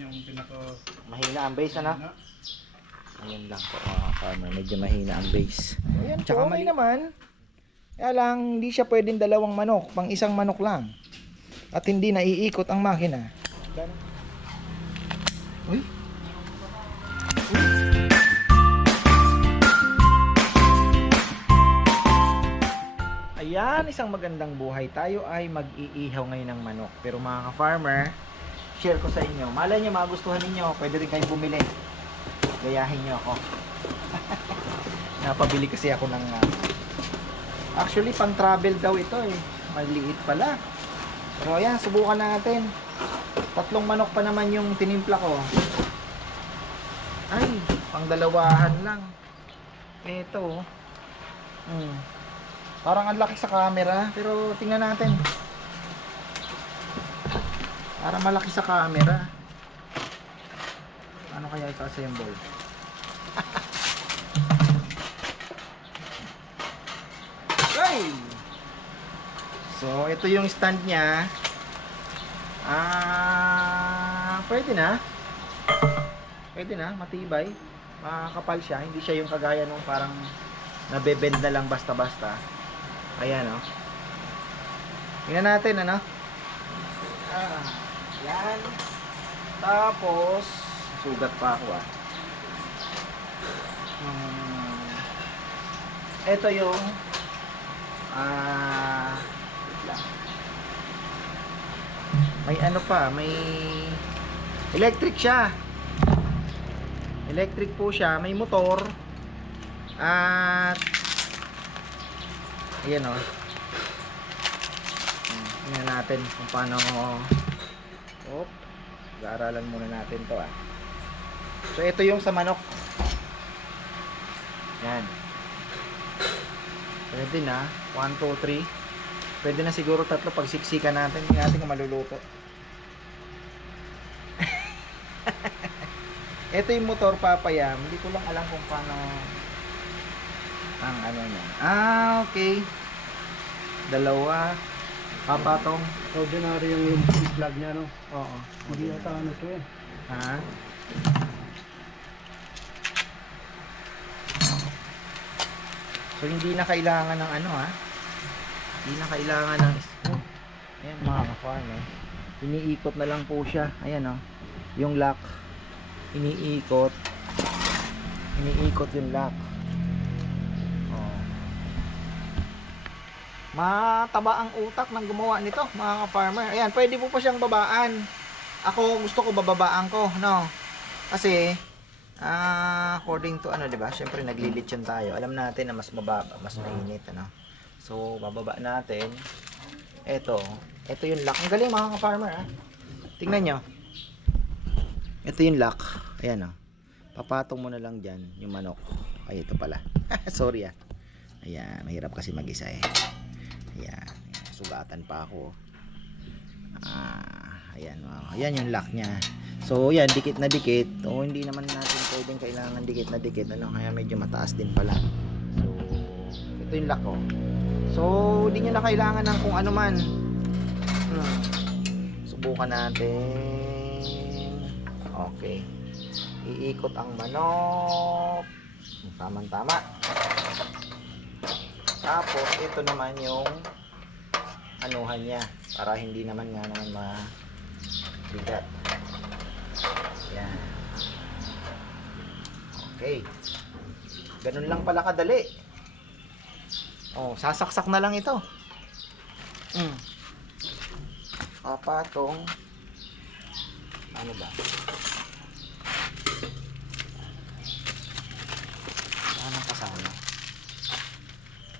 yung pinaka... Mahina ang base, ano? na. Ayun lang po, mga farmer. Medyo mahina ang base. Ayan Tsaka po, okay mali- naman. Kaya lang, hindi siya pwedeng dalawang manok, pang isang manok lang. At hindi naiikot ang makina. Uy. Ayan, isang magandang buhay. Tayo ay mag-iihaw ngayon ng manok. Pero mga ka-farmer, share ko sa inyo. Malay nyo, magustuhan ninyo. Pwede rin kayo bumili. Gayahin nyo ako. Napabili kasi ako ng... ah, actually, pang travel daw ito eh. Maliit pala. Pero ayan, subukan natin. Tatlong manok pa naman yung tinimpla ko. Ay, pang dalawahan lang. Ito. oh. Hmm. Parang ang laki sa camera, pero tingnan natin. Para malaki sa camera. Ano kaya ika-assemble? Ay! So, ito yung stand niya. Ah, pwede na. Pwede na, matibay. Makakapal siya, hindi siya yung kagaya nung parang nabebend na lang basta-basta. Ayan, oh. Tingnan natin, ano? Ah, yan. Tapos, sugat pa ako, ah. Hmm. Ito yung ah lang. May ano pa, may electric siya. Electric po siya, may motor. At ayan oh. Hmm, Tingnan natin kung paano Op. Gaaralan muna natin 'to ah. So ito yung sa manok. Yan. Pwede na. 1, 2, 3. Pwede na siguro tatlo pag siksikan natin. Hindi natin maluluto. Ito yung motor papayam. Hindi ko lang alam kung paano ang ano niya. Ah, okay. Dalawa. Papatong. Ordinary yung, yung plug niya, no? Oo. Hindi yata ano to eh. Ha? So hindi na kailangan ng ano ha. Hindi na kailangan ng oh. Ayan mga ka-farm eh. Iniikot na lang po siya. Ayan oh. Yung lock. Iniikot. Iniikot yung lock. Mataba ang utak ng gumawa nito mga ka-farmer. Ayan, pwede po pa siyang babaan. Ako gusto ko bababaan ko, no? Kasi ah according to ano, 'di ba? Syempre naglilitsyon tayo. Alam natin na mas mababa, mas mainit, ano. So bababa natin. Ito, ito yung lock. Ang galing mga ka-farmer, ah. Tingnan nyo. Ito yung lock. Ayan, oh. Papatong mo na lang dyan yung manok. Ay, ito pala. Sorry, ah. Ayan, mahirap kasi mag-isa eh. Ayan, ayan, sugatan pa ako. Ah, ayan, wow. Ayan yung lock niya. So, yan, dikit na dikit. O, hindi naman natin pwedeng kailangan dikit na dikit. Ano, kaya medyo mataas din pala. So, ito yung lock, oh. So, hindi nyo na kailangan ng kung ano man. Hmm. Subukan natin. Okay. Iikot ang manok. Tamang-tama. Tapos, ito naman yung anuhan niya. Para hindi naman nga naman mabigat. Yan. Okay. Ganun lang pala kadali. Oh, sasaksak na lang ito. Mm. Papatong. Ano ba? Ano kasama?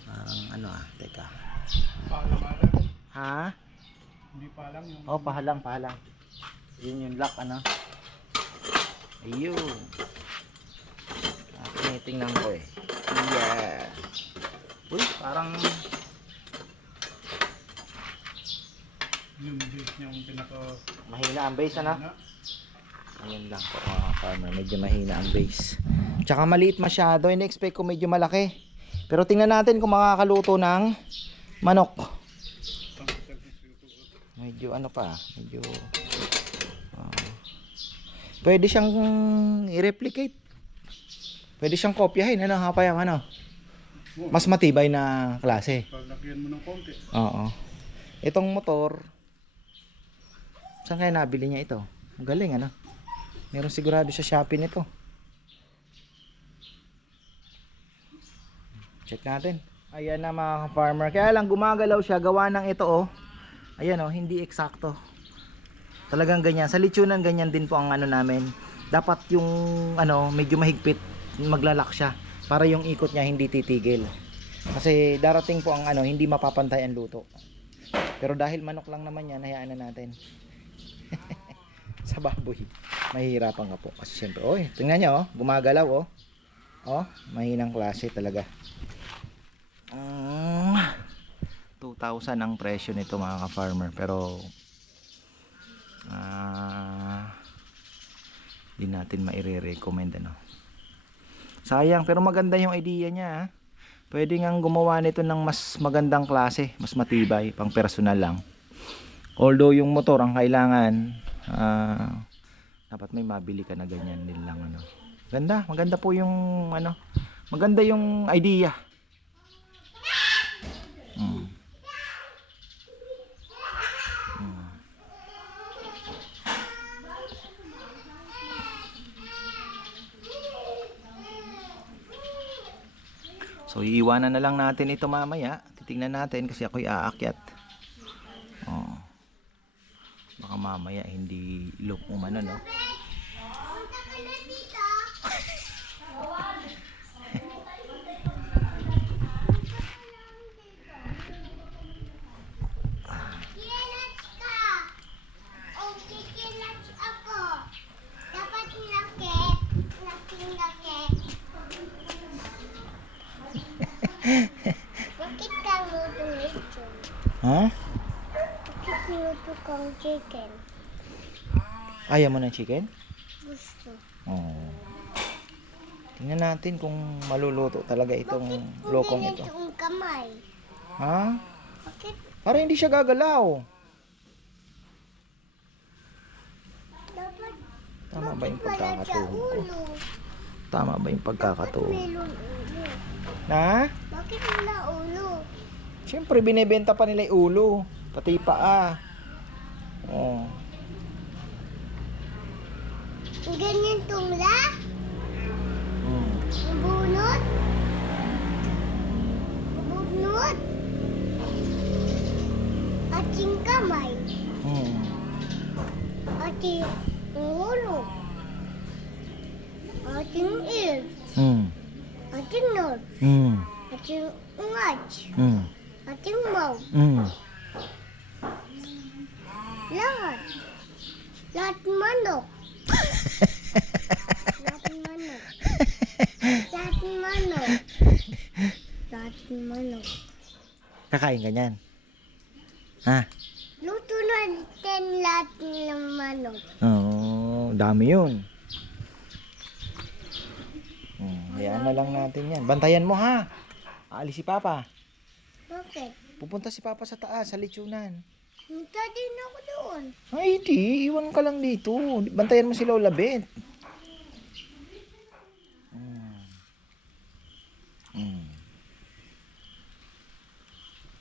Parang ano ah, teka. Paalam-alam. Ha? Hindi pa alam yung... Oh, pahalang, pahalang. Yun yung lock, ano? Ayun. Ah, tinitingnan ko eh. Yeah. Uy, parang Yung base niya yung pinaka... mahina ang base, ano? Ayun lang po, mga farmer. Medyo mahina ang base. Tsaka maliit masyado. In-expect ko medyo malaki. Pero tingnan natin kung makakaluto ng manok. Medyo ano pa, medyo ah, Pwede siyang i-replicate. Pwede siyang kopyahin. Ano, hapayang ano? Mas matibay na klase. Pag mo ng konti. Oo. Itong motor, saan kaya nabili niya ito? Galing, ano? Meron sigurado sa Shopee nito. Check natin. Ayan na mga farmer. Kaya lang gumagalaw siya. Gawa ng ito, oh. Ayan, oh. Hindi eksakto. Talagang ganyan. Sa lechonan, ganyan din po ang ano namin. Dapat yung, ano, medyo mahigpit. Maglalak siya. Para yung ikot niya hindi titigil. Kasi darating po ang ano, hindi mapapantay ang luto. Pero dahil manok lang naman yan, hayaan na natin. sa baboy. Mahihirapan ka po. Kasi syempre, oy, tingnan niyo oh, gumagalaw oh. Oh, mahinang klase talaga. Mm, 2,000 ang presyo nito mga ka-farmer. Pero, ah, di natin maire-recommend ano. Sayang, pero maganda yung idea niya. ah. Pwede ngang gumawa nito ng mas magandang klase, mas matibay, pang personal lang. Although yung motor ang kailangan, ah, dapat may mabili ka na ganyan din lang ano. Ganda, maganda po yung ano, maganda yung idea. So iiwanan na lang natin ito mamaya. Titingnan natin kasi ako'y aakyat. Oh. Baka mamaya hindi look umano no. Kikinats ka! O, kikinats ako. Dapat laki. Laking laki. Bakit ka luto nito? Ha? Bakit luto kang chicken? Ayaw mo ng chicken? Gusto. Oh. Tingnan natin kung maluluto talaga itong lokong ito. Bakit yung kamay? Ha? Bakit Para hindi siya gagalaw. dapat Tama ba yung pagkakatuhog ko? Tama ba yung Bakit ulo? Na? Bakit wala ulo? Siyempre, binibenta pa nila yung ulo. Pati paa. Oh. Ganyan tumla? Hmm. Bunot? Bunot? Ating kamay? Hmm. Ating ulo? Ating ears? Hmm. Ating nose? Hmm. Ating ungat? Hmm. Ating mouth? Hmm. Lahat? Lahat manok? Lahat manok? Lahat manok? Kakain ka niyan. Ha? Luto natin ng manok. Oo, dami yun. Hmm, hayaan na lang natin yan. Bantayan mo ha. Aalis si Papa. Bakit? Pupunta si Papa sa taas, sa lechonan. Punta din ako doon. Ay, di. Iwan ka lang dito. Bantayan mo si Lola Bet. Hmm. Hmm.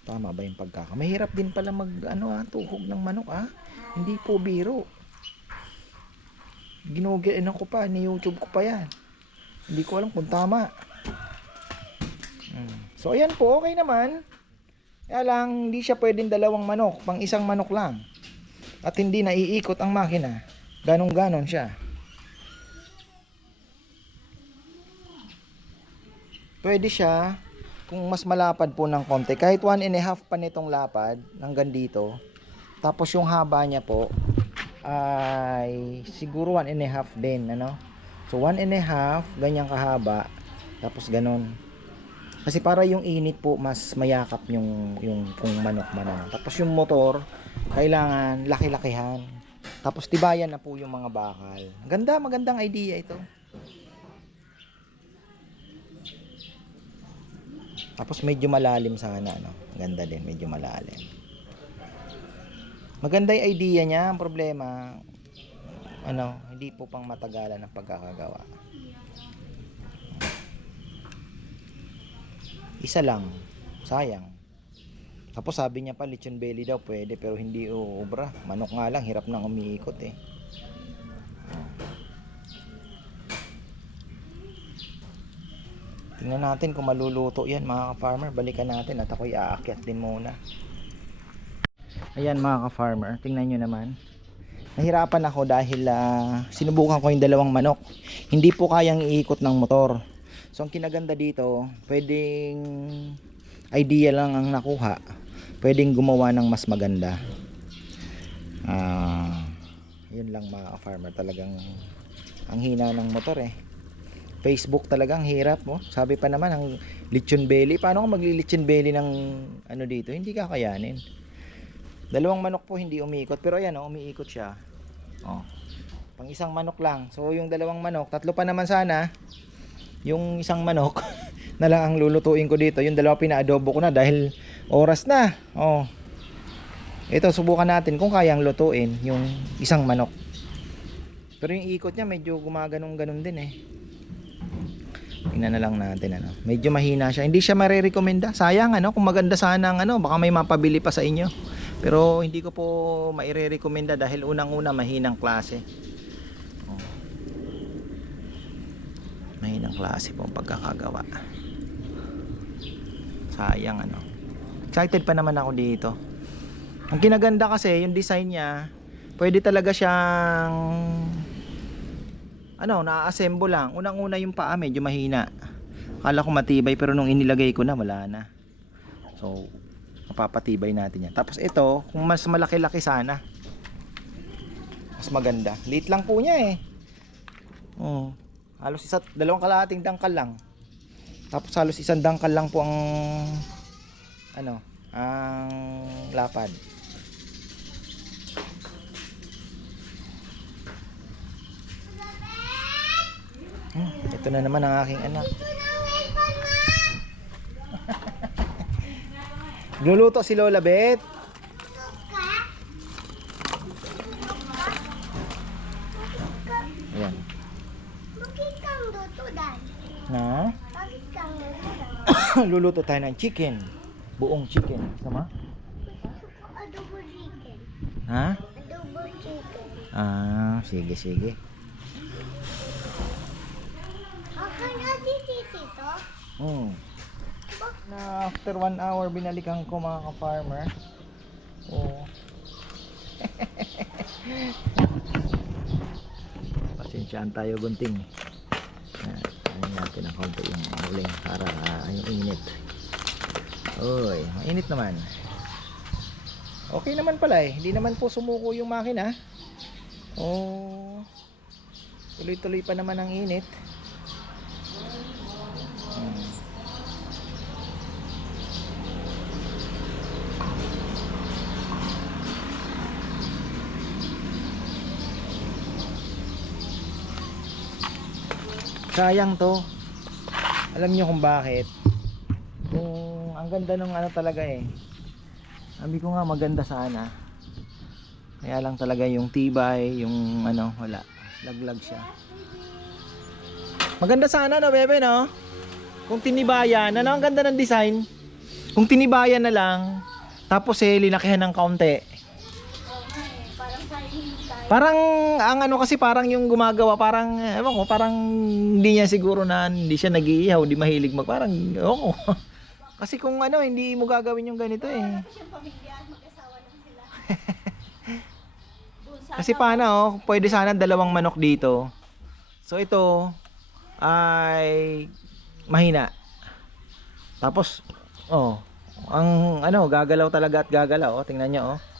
Tama ba yung pagkaka? Mahirap din pala mag, ano ah, tuhog ng manok ah. Hindi po biro. Ginugian ko pa, ni YouTube ko pa yan. Hindi ko alam kung tama. Hmm. So, ayan po, okay naman. Kaya lang, hindi siya pwedeng dalawang manok, pang isang manok lang. At hindi naiikot ang makina. Ganon-ganon siya. Pwede siya, kung mas malapad po ng konti, kahit one and a half pa nitong lapad, hanggang dito. Tapos yung haba niya po, ay siguro one and a half din, ano? So one and a half, ganyang kahaba. Tapos ganon. Kasi para yung init po mas mayakap yung yung kung manok man ano. Tapos yung motor kailangan laki-lakihan. Tapos tibayan na po yung mga bakal. Ganda, magandang idea ito. Tapos medyo malalim sana ano. Ganda din, medyo malalim. Maganda yung idea niya, ang problema ano, hindi po pang matagalan ng pagkakagawa. Isa lang. Sayang. Tapos sabi niya pa lechon belly daw pwede pero hindi uubra. Manok nga lang hirap nang umiikot eh. Tingnan natin kung maluluto yan mga ka-farmer. Balikan natin at ako'y aakyat din muna. Ayan mga ka-farmer, tingnan nyo naman. Nahirapan ako dahil ah, sinubukan ko yung dalawang manok. Hindi po kayang iikot ng motor. So ang kinaganda dito, pwedeng idea lang ang nakuha. Pwedeng gumawa ng mas maganda. Ah, yun lang mga farmer talagang ang hina ng motor eh. Facebook talagang hirap mo. Sabi pa naman ang lechon belly. Paano kung magli-lechon belly ng ano dito? Hindi kakayanin. Dalawang manok po hindi umiikot. Pero ayan oh, umiikot siya. Oh. Pang isang manok lang. So yung dalawang manok, tatlo pa naman sana. Yung isang manok na lang ang lulutuin ko dito. Yung dalawa pinaadobo ko na dahil oras na. Oh. Ito subukan natin kung kayang lutuin yung isang manok. Pero yung ikot niya medyo gumaganong-ganon din eh. Tingnan na lang natin ano. Medyo mahina siya. Hindi siya marerekomenda. Sayang ano kung maganda sana ang ano, baka may mapabili pa sa inyo. Pero hindi ko po maire-recommenda dahil unang-una mahinang klase. Mahinang klase po ang pagkakagawa. Sayang ano. Excited pa naman ako dito. Ang kinaganda kasi yung design niya, pwede talaga siyang ano, na-assemble lang. Unang-una yung paa medyo mahina. Akala ko matibay pero nung inilagay ko na wala na. So, mapapatibay natin yan. Tapos ito, kung mas malaki-laki sana. Mas maganda. Late lang po niya eh. Oh, halos isa, dalawang kalahating dangkal lang. Tapos halos isang dangkal lang po ang ano, ang lapad. Hmm, ito na naman ang aking anak. Luluto si Lola Bet. Luluto tayo ng chicken. Buong chicken. Sama? Adobo chicken. Ha? Adobo chicken. Ah, sige, sige. Ako na si Tito. Hmm. Na after one hour binalikan ko mga ka-farmer. Oo. Pasensyaan tayo gunting. Yan, Ayan natin ang konti yung uling para ah, yung init. Uy, mainit naman. Okay naman pala eh. Hindi naman po sumuko yung makina. Oh. Tuloy-tuloy pa naman ang init. Sayang to. Alam niyo kung bakit? Kung ang ganda ng ano talaga eh. Sabi ko nga maganda sana. Kaya lang talaga yung tibay yung ano wala. Laglag siya. Maganda sana no bebe no? Kung tinibayan ano ang ganda ng design? Kung tinibayan na lang tapos eh linakihan ng kaunti Parang ang ano kasi parang yung gumagawa parang ewan ko parang hindi niya siguro na hindi siya nag-iihaw, di mahilig mag parang ko. kasi kung ano hindi mo gagawin yung ganito eh. kasi paano oh, pwede sana dalawang manok dito. So ito ay mahina. Tapos oh, ang ano gagalaw talaga at gagalaw oh, tingnan niyo oh.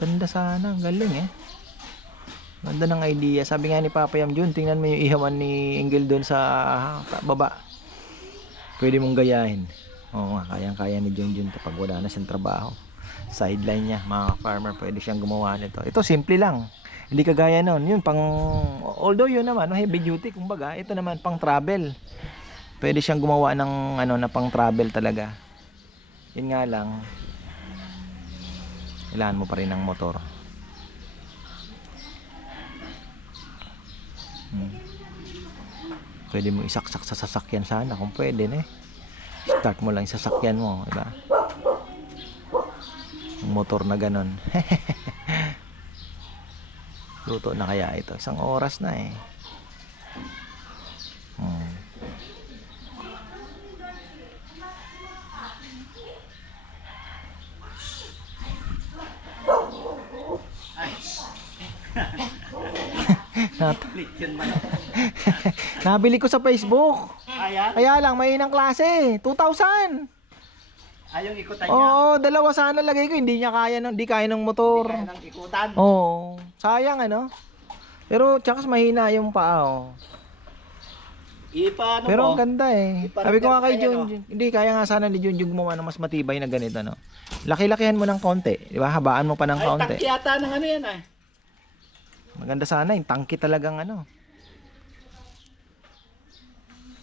Ganda sana, galing eh. Ganda ng idea. Sabi nga ni Papa Yam Jun, tingnan mo yung ihawan ni Engel doon sa ta- baba. Pwede mong gayahin. Oo nga, kayang-kaya ni Jun Jun kapag wala na siyang trabaho. Sideline niya, mga farmer, pwede siyang gumawa nito. Ito, simple lang. Hindi kagaya noon. Yun, pang, although yun naman, heavy duty, kumbaga, ito naman, pang travel. Pwede siyang gumawa ng, ano, na pang travel talaga. Yun nga lang, kailangan mo pa rin ng motor. Hmm. Pwede mo isaksak sa sasakyan sana kung pwede na eh. Start mo lang sasakyan mo, di ba? Ang motor na ganon. Luto na kaya ito. Isang oras na eh. Hmm. Nat- Nabili ko sa Facebook. Ayan. Kaya lang, may inang klase. 2,000. Ayong ikutan Oo, dalawa sana lagay ko. Hindi niya kaya ng, hindi kaya ng motor. ng ikutan. Oo. Sayang ano. Pero tsakas mahina yung paa oh. Ipa ano Pero ang ganda eh. Iparang Sabi ko nga kay kaya, no? Junjun, hindi kaya nga sana ni Junjun gumawa ng mas matibay na ganito no. Laki-lakihan mo ng konti, di ba? Habaan mo pa ng Ay, konti. tangki yata ng ano yan ay. Maganda sana yung tangki talagang ano.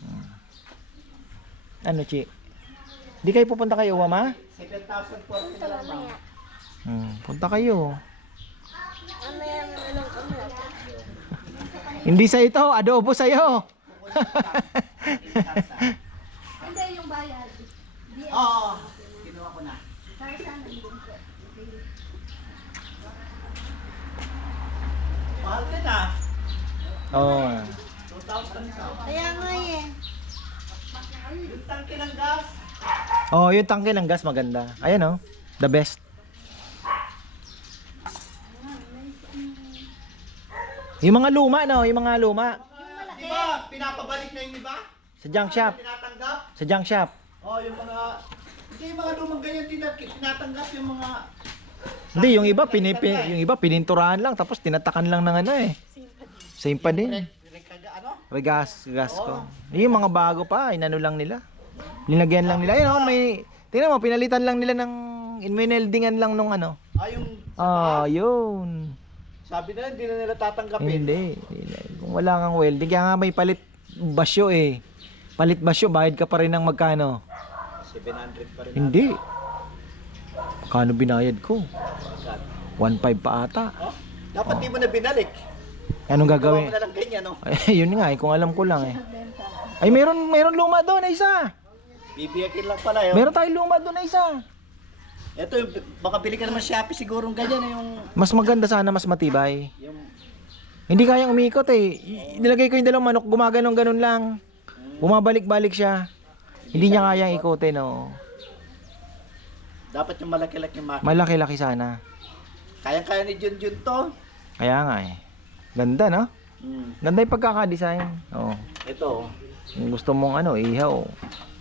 Hmm. Ano, Chi? Di kayo pupunta kayo, Mama? 7,000 po lang ma'am. Hmm, punta kayo. Mamaya anong kamera? Hindi sa ito, adobo sa iyo. Hindi yung bayad. Oo. Kinuha ko na. Para saan ang bungko? Mahal din ah. Oh. 2,000 ka. Kaya nga eh. Yung tangki ng gas. Oh, yung tangke ng gas maganda. Ayan oh. The best. Yung mga luma no, yung mga luma Di ba, pinapabalik na yung iba? sa junk shop, Tinatanggap? sa junk shop. Oh, yung mga... Hindi, yung mga lumang ganyan tinatanggap yung mga... Hindi, yung iba pinipi, yung iba pininturahan lang tapos tinatakan lang ng ano eh. Same pa din. Regas, gas ko. Yung mga bago pa, inano lang nila. Linagyan lang nila. Ayun oh, may Tingnan mo, pinalitan lang nila ng inmeldingan lang nung ano. Ah, yung... Ah, yun. Sabi na, hindi na nila tatanggapin. Hindi, hindi Kung wala kang welding, kaya nga may palit basyo eh. Palit basyo, bayad ka pa rin ng magkano? 700 pa rin. Hindi. Kano binayad ko? 1.5 pa ata. Oh, dapat di mo na binalik. Anong Gawa gagawin? mo na lang ganyan, no? Ay, yun nga eh, kung alam ko lang eh. Ay, meron, meron luma doon na isa. Bibiyakin lang pala yun. Meron tayong luma doon na isa. Ito, yung- baka bili ka naman Shopee siguro ganyan na yung... Mas maganda sana, mas matibay. yung Hindi kayang umikot eh. Nilagay ko yung dalawang manok, gumaganong ganun lang. Bumabalik-balik siya. Hindi niya kayang ikotin, no. Dapat yung malaki-laki makina. Malaki-laki sana. Kayang-kaya ni Junjun to. Kaya nga eh. Ganda, no? Hmm. Ganda yung pagkakadesign. Oo. Ito, Kung gusto mong ano, ihaw.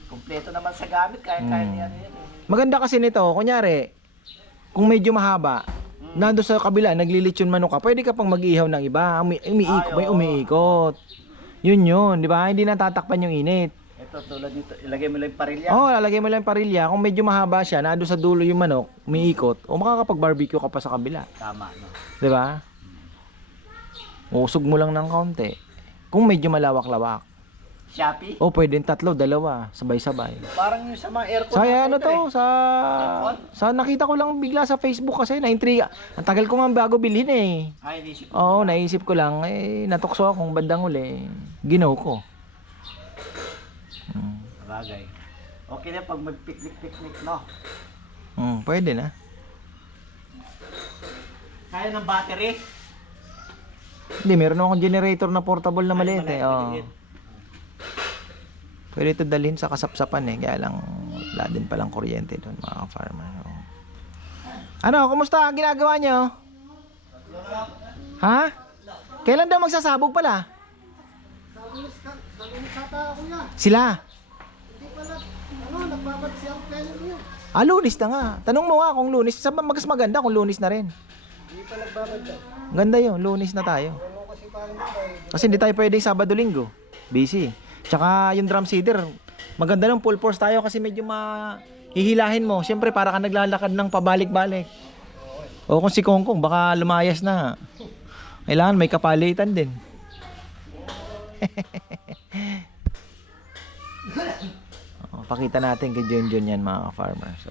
kumpleto naman sa gamit. Kaya-kaya Hmm. niya yan. eh. Maganda kasi nito, kunyari, kung medyo mahaba, nando sa kabila, naglilitsyon manok ka, pwede ka pang mag-ihaw ng iba. Umi umiikot, Ay, may umiikot. Yun yun, di ba? Hindi natatakpan yung init. Ito, tulad nito. Ilagay mo lang yung parilya. Oo, oh, lalagay mo lang yung parilya. Kung medyo mahaba siya, nando sa dulo yung manok, umiikot, o makakapag-barbecue ka pa sa kabila. Tama, no? Di ba? Usog mo lang ng kaunti. Kung medyo malawak-lawak. Shopee. O pwede tatlo, dalawa, sabay-sabay. Parang yung sa mga aircon. Sa ano ito to, eh. sa sa nakita ko lang bigla sa Facebook kasi na-intriga. Ang tagal ko nga bago bilhin eh. Ay, inisip ko. Oo, naisip ko lang eh natukso akong bandang uli. Ginaw ko. Bagay. Okay na pag mag-picnic-picnic, no? Hmm, pwede na. Kaya ng battery. Hindi, meron akong generator na portable na maliit eh. Oo. Pwede ito dalhin sa kasapsapan eh. Kaya lang, wala din palang kuryente doon mga farmer. Oo. Ano, kumusta ang ginagawa nyo? Ha? Kailan daw magsasabog pala? Sila? Ah, lunis na nga. Tanong mo nga kung lunis. Sa magas maganda kung lunis na rin. Ganda yun, lunis na tayo. Kasi hindi tayo pwede Sabado-Linggo. Busy. Tsaka yung drum seeder, maganda ng full force tayo kasi medyo mahihilahin mo. Siyempre para ka naglalakad ng pabalik-balik. O kung si Kongkong, baka lumayas na. Kailangan may kapalitan din. Oh, pakita natin kay John John yan mga ka-farmer. So,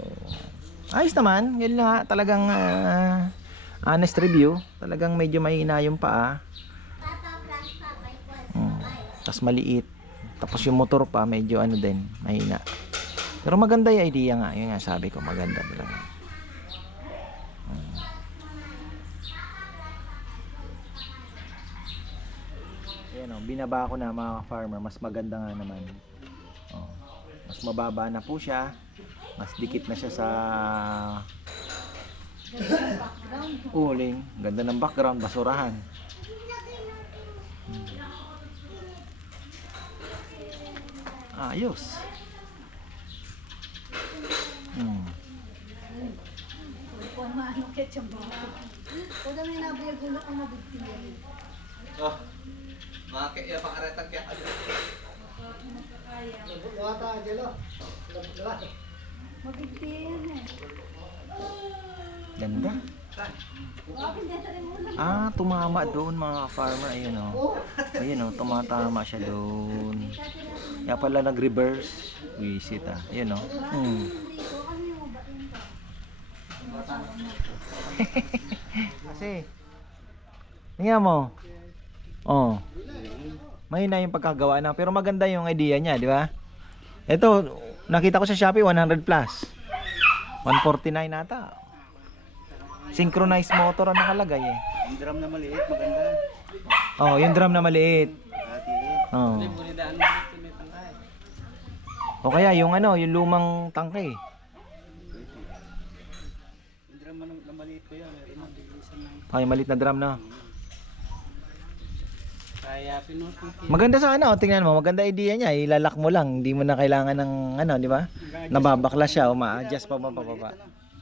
ayos naman. Yun nga, talagang ah, honest review. Talagang medyo mahina yung paa. Hmm. Tapos maliit. Tapos yung motor pa, medyo ano din, mahina. Pero maganda yung idea nga. Yun nga sabi ko, maganda talaga. Hmm. Ayan o, binaba ko na mga farmer. Mas maganda nga naman. Oh, mas mababa na po siya. Mas dikit na siya sa uling. Ganda ng background, basurahan. Hmm. Ayos. Hmm. Oh, mga kaya pakaretang kaya. Ganda. Ah, tumama doon mga farmer. Ayun o. Ayun o, tumatama siya doon. Kaya pala nag-reverse. Visit ah. Ayun o. Hmm. Kasi, tingnan mo. Oh. Mahina yung pagkagawa na. Pero maganda yung idea niya, di ba? Ito, nakita ko sa Shopee, 100 plus. 149 nata. Synchronized motor ang nakalagay eh. Yung drum na maliit, maganda. Oh, yung drum na maliit. Dati Oh. O kaya yung ano, yung lumang tangke. Yung drum na, maliit ko yan, bilisan ng Oh, yung maliit na drum na. Kaya Maganda sa ano, tingnan mo, maganda idea niya. Ilalak mo lang, hindi mo na kailangan ng ano, di ba? Nababakla siya o ma-adjust pa ba pa ba?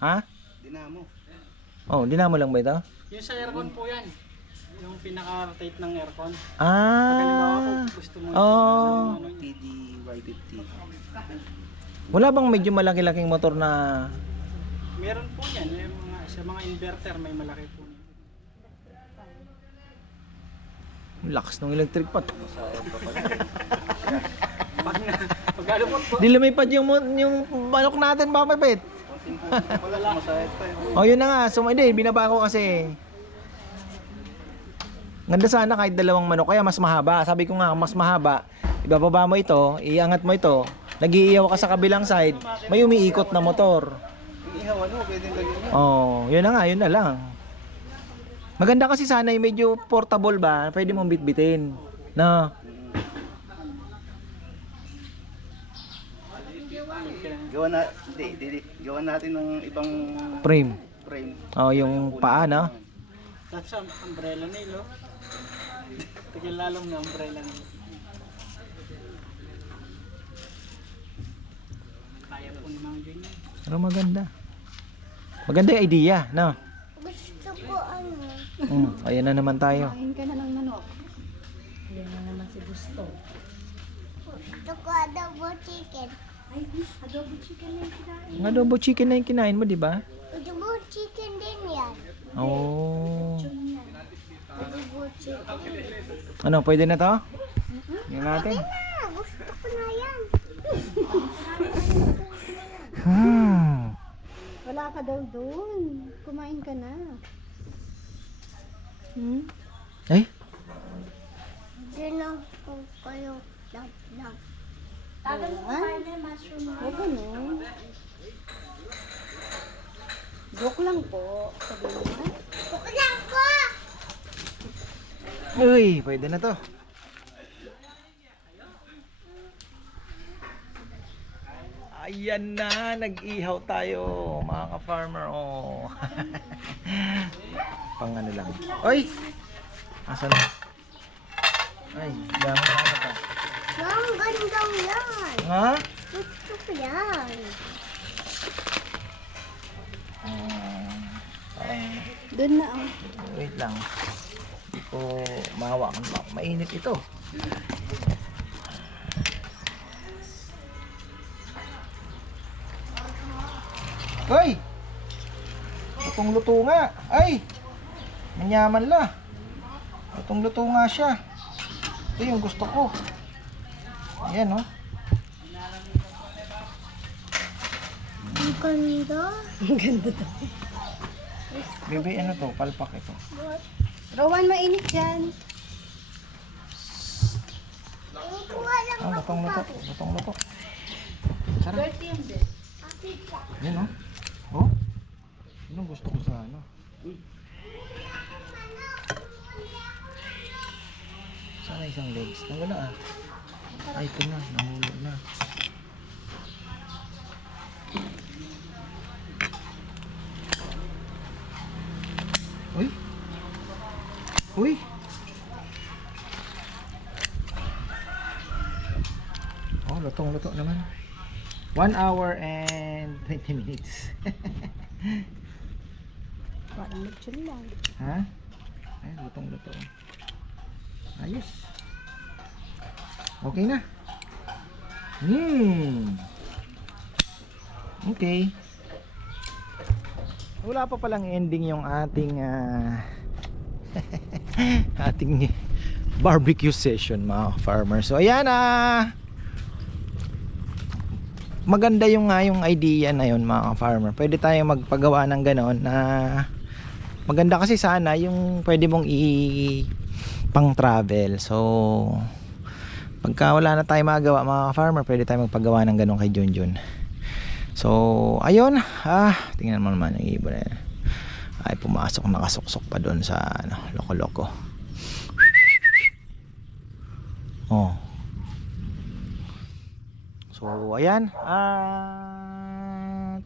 Ha? dinamo. Oh, dinamo lang ba ito? Yung sa aircon po yan. Yung pinaka-rotate ng aircon. Ah. Halimbawa kung gusto mo Oh. ano, TDY50. Wala bang medyo malaki-laking motor na Meron po yan. May mga, sa mga inverter may malaki po. Lakas ng electric pot. Pag, na, pag ano po po, Di lumipad yung yung manok natin, Papa Pet. Oh, yun na nga. So, hindi, binaba ko kasi. Ganda sana kahit dalawang manok, kaya mas mahaba. Sabi ko nga, mas mahaba. Ibababa mo ito, iangat mo ito. Nag-iiyaw ka sa kabilang side, may umiikot na motor. Yung ihaw ano, pwede lagyan yan. Oh, yun na nga, yun na lang. Maganda kasi sana yung medyo portable ba, pwede mong bitbitin. No. Gawa na, hindi, hindi, gawa natin ng ibang Frame. frame. Oh, yung paa, no? Tapos ang umbrella nilo. Tigil lalong na umbrella nilo. Kaya po ni Mang ganyan. Pero maganda. Maganda yung idea, no? Gusto ko ano. Mm, ayan na naman tayo. Kain ka na ng manok. Yan na naman si Gusto. Gusto ko adobo chicken. Ay, adobo chicken na yung kinain. Ang adobo chicken na yung kinain mo, di ba? Adobo chicken din yan. Oh. Adobo chicken. Ano, pwede na to? Yung natin. Ah, gusto ko na yan. Hmm. Wala ka daw doon. Kumain ka na. Hmm? Ay, Diyan lang po kayo. Lang, lang. Huwag ganun. Joke lang po. Sabi mo na. Gusto lang po! uy, pwede na to. Ayan na, nag-ihaw tayo, mga ka-farmer. Oh. Pang ano lang. Oy! Asan na? Ay, dami na ano pa. Ang ganda yan. Ha? Gusto ko yan. Um, Doon na ang wait lang. Hindi ko mahawakan pa. Mainit ito. Hoy! Lutong luto nga. Ay! Manyaman la. Lutong luto nga siya. Ito yung gusto ko. Ayan oh. Ganda. Bebe, ano to? Palpak ito. Rowan, mainit dyan. Oh, lutong luto. Lutong luto. Sarap. Yan oh. Oh. Yun ang gusto ko sa ano. Sana isang legs. Nawala ah. Ay, ito na. Nahulo na. Uy. Uy. Oh, lutong-luto naman. 1 hour and 20 minutes. Parang lechon lang. ha? Ay, lutong-luto. Ayos. Okay na. Hmm. Okay. Wala pa palang ending yung ating ah, ating barbecue session mga farmer. So ayan ah maganda yung nga yung idea na yun mga farmer. Pwede tayong magpagawa ng ganon na maganda kasi sana yung pwede mong i pang travel. So pagka wala na tayong magawa mga farmer, pwede tayong magpagawa ng ganon kay Junjun. So ayun, ah tingnan mo naman yung ibon na yan. Ay pumasok nakasuksok pa doon sa ano, loko-loko. Oh. So, ayan. At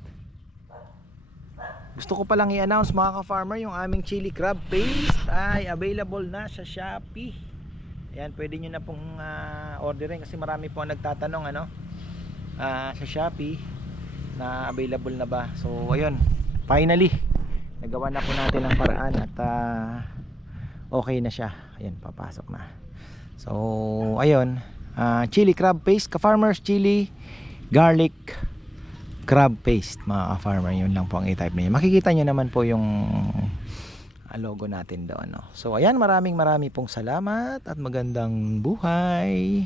gusto ko palang i-announce mga ka-farmer yung aming chili crab paste ay available na sa Shopee. Ayan, pwede nyo na pong ah, orderin kasi marami po ang nagtatanong ano ah, sa Shopee na available na ba. So, ayun. Finally, nagawa na po natin ang paraan at ah, okay na siya. Ayan, papasok na. So, ayun. Ah, chili crab paste, ka-farmers chili garlic crab paste, mga ka-farmer. Yun lang po ang i-type niyo. Makikita niyo naman po yung logo natin doon. No? So, ayan, maraming maraming pong salamat at magandang buhay.